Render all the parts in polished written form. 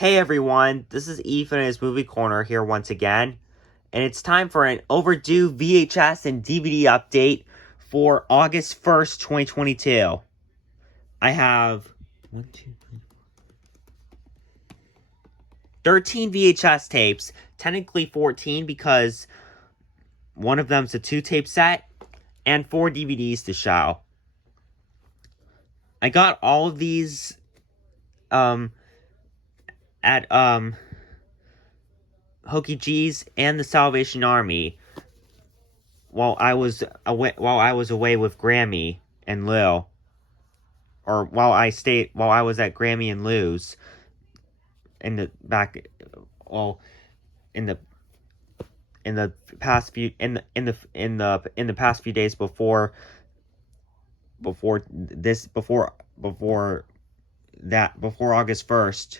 Hey everyone, this is Ethan and his Movie Corner here once again, and it's time for an overdue VHS and DVD update for August 1st, 2022. I have 13 VHS tapes, technically 14 because one of them's a 2-tape set, and 4 DVDs to show. I got all of these at Hoke-E-Geez and the Salvation Army while I was away with Grammy and Lou, or while I was at Grammy and Lou's in the past few days before August 1st.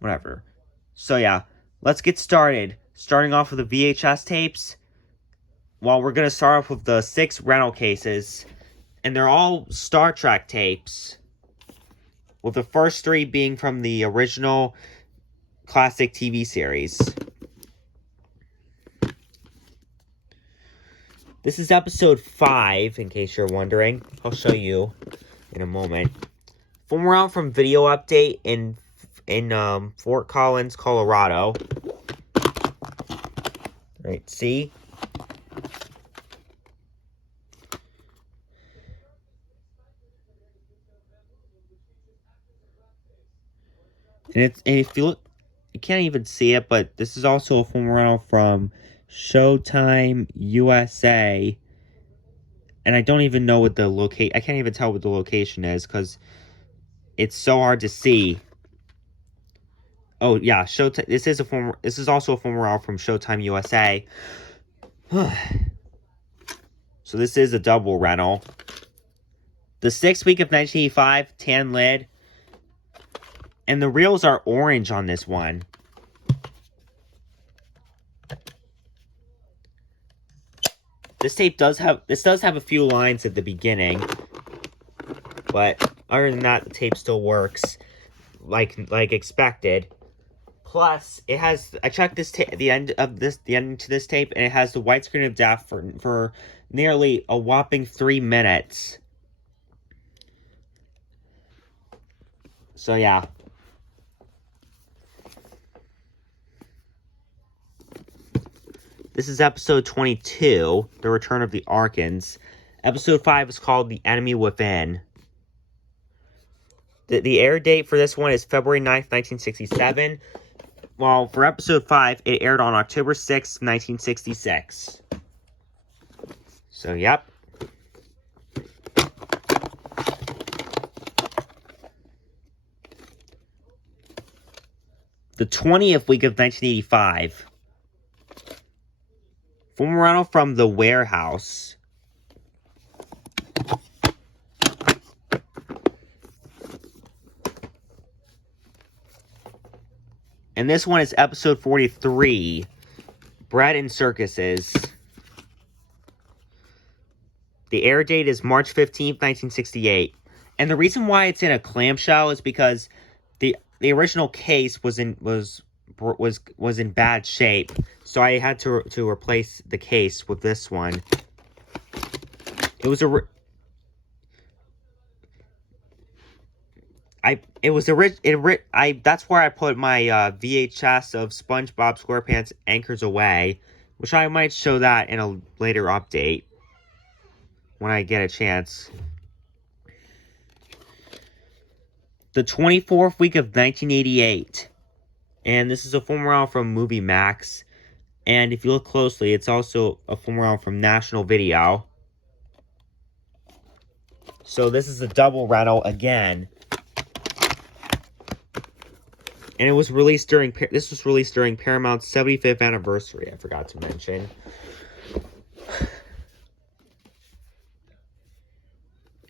Whatever. So yeah, let's get started. Starting off with the VHS tapes. Well, we're going to start off with the 6 rental cases. And they're all Star Trek tapes, with the first 3 being from the original classic TV series. This is episode 5, in case you're wondering. I'll show you in a moment. We're out from Video Update in Fort Collins, Colorado. Right, see? And if you look, you can't even see it, but this is also a film rental from Showtime USA. And I don't even know what the I can't even tell what the location is because it's so hard to see. Oh yeah, Showtime. This is also a film rental from Showtime USA. So this is a double rental. The 6th week of 1985, tan lid. And the reels are orange on this one. This does have a few lines at the beginning, but other than that, the tape still works like expected. Plus, it has, I checked the end to this tape, and it has the widescreen of death for nearly a whopping 3 minutes. So yeah. This is episode 22, The Return of the Archons. Episode 5 is called The Enemy Within. The air date for this one is February 9th, 1967. While for episode 5, it aired on October 6th, 1966. So, yep. The 20th week of 1985. Film rental from The Warehouse. And this one is episode 43, Bread and Circuses. The air date is March 15th, 1968. And the reason why it's in a clamshell is because the original case was in bad shape. So I had to replace the case with this one. It was that's where I put my VHS of SpongeBob SquarePants Anchors Away, which I might show that in a later update when I get a chance. The 24th week of 1988, and this is a film rental from Movie Max, and if you look closely, it's also a film rental from National Video. So this is a double rental again. And this was released during Paramount's 75th anniversary, I forgot to mention.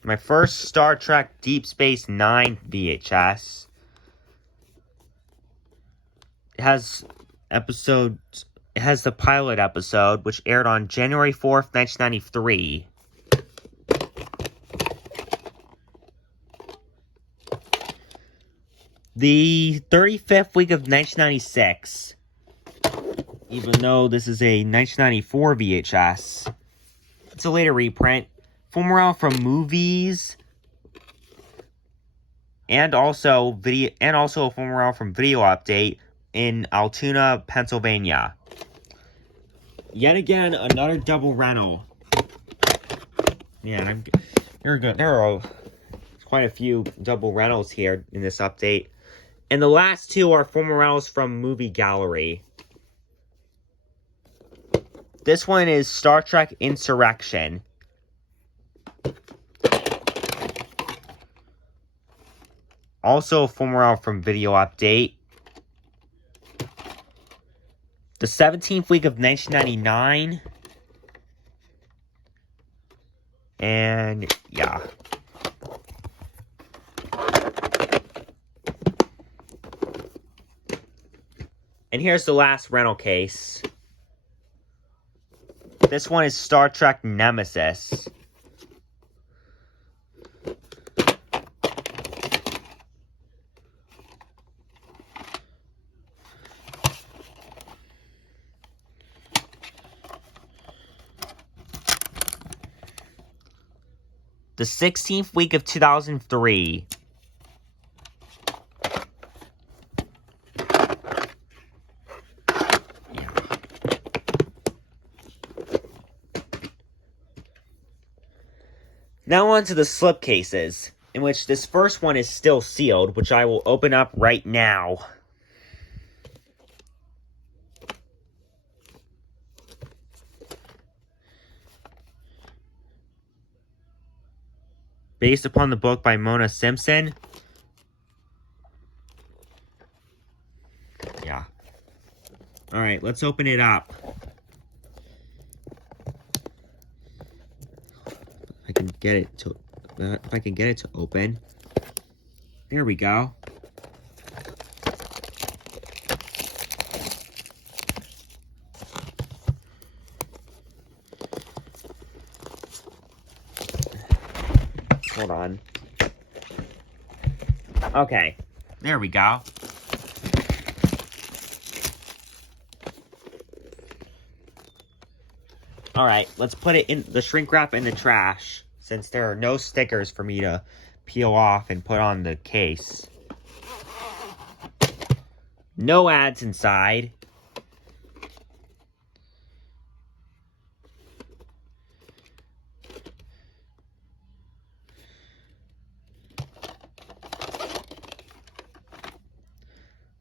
My first Star Trek Deep Space Nine VHS. It has the pilot episode, which aired on January 4th, 1993. The 35th week of 1996. Even though this is a 1994 VHS. It's a later reprint. Full morale from movies. And also a full morale from Video Update in Altoona, Pennsylvania. Yet again, another double rental. Yeah, there are quite a few double rentals here in this update. And the last two are full morales from Movie Gallery. This one is Star Trek Insurrection. Also a full morale from Video Update. The 17th week of 1999. And yeah. And here's the last rental case. This one is Star Trek Nemesis. The 16th week of 2003. Now on to the slipcases, in which this first one is still sealed, which I will open up right now. Based upon the book by Mona Simpson. Yeah. Alright, let's open it up. If I can get it to open. There we go. Hold on. Okay, there we go. Alright, let's put it in the shrink wrap in the trash, since there are no stickers for me to peel off and put on the case. No ads inside.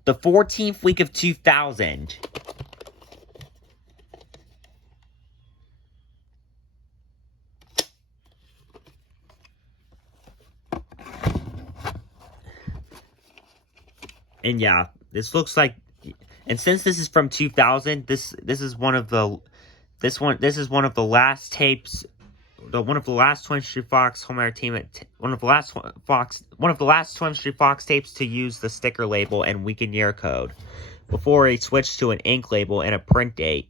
The 14th week of 2000. And yeah, this looks like, and since this is from 2000, this is one of the last tapes, one of the last 20th Street Fox Home Entertainment, one of the last 20th Street Fox tapes to use the sticker label and week and year code, before it switched to an ink label and a print date.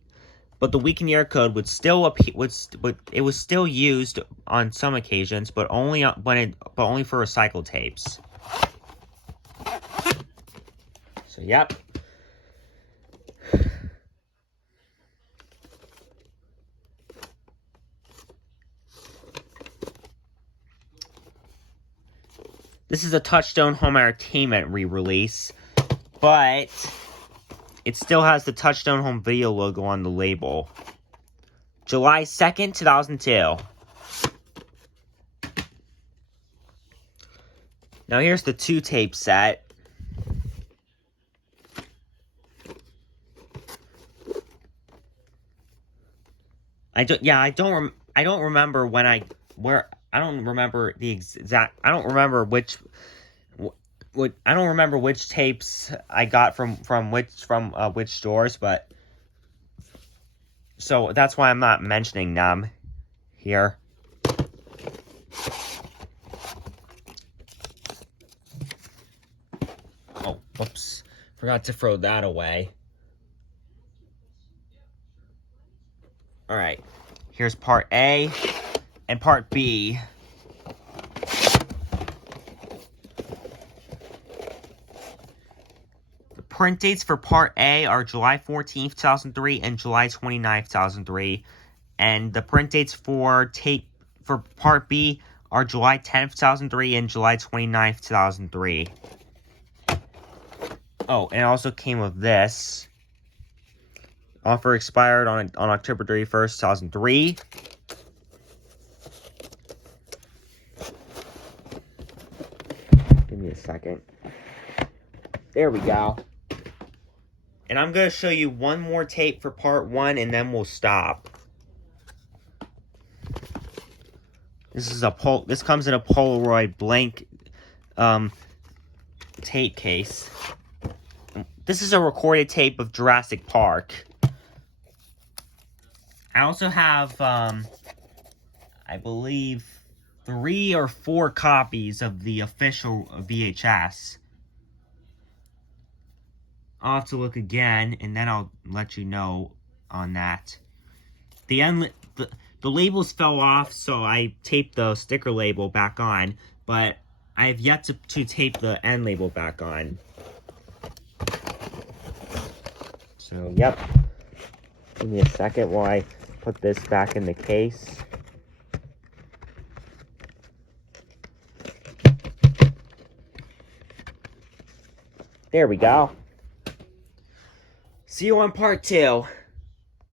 But the week and year code would still it was still used on some occasions, but only for recycled tapes. So, yep. This is a Touchstone Home Entertainment re-release, but it still has the Touchstone Home Video logo on the label. July 2nd, 2002. Now here's the 2-tape set. I don't remember which tapes I got from which stores, but so that's why I'm not mentioning them here. Oh, whoops. Forgot to throw that away. Alright, here's part A and part B. print dates for Part A are July 14th, 2003 and July 29th, 2003. And the print dates for Part B are July 10th, 2003 and July 29th, 2003. Oh, and it also came with this. Offer expired on October 31st, 2003. Give me a second. There we go. And I'm going to show you one more tape for Part 1, and then we'll stop. This comes in a Polaroid blank tape case. This is a recorded tape of Jurassic Park. I also have, I believe, 3 or 4 copies of the official VHS. I'll have to look again, and then I'll let you know on that. The labels fell off, so I taped the sticker label back on, but I have yet to tape the end label back on. So, yep. Give me a second while I put this back in the case. There we go. See you on Part 2.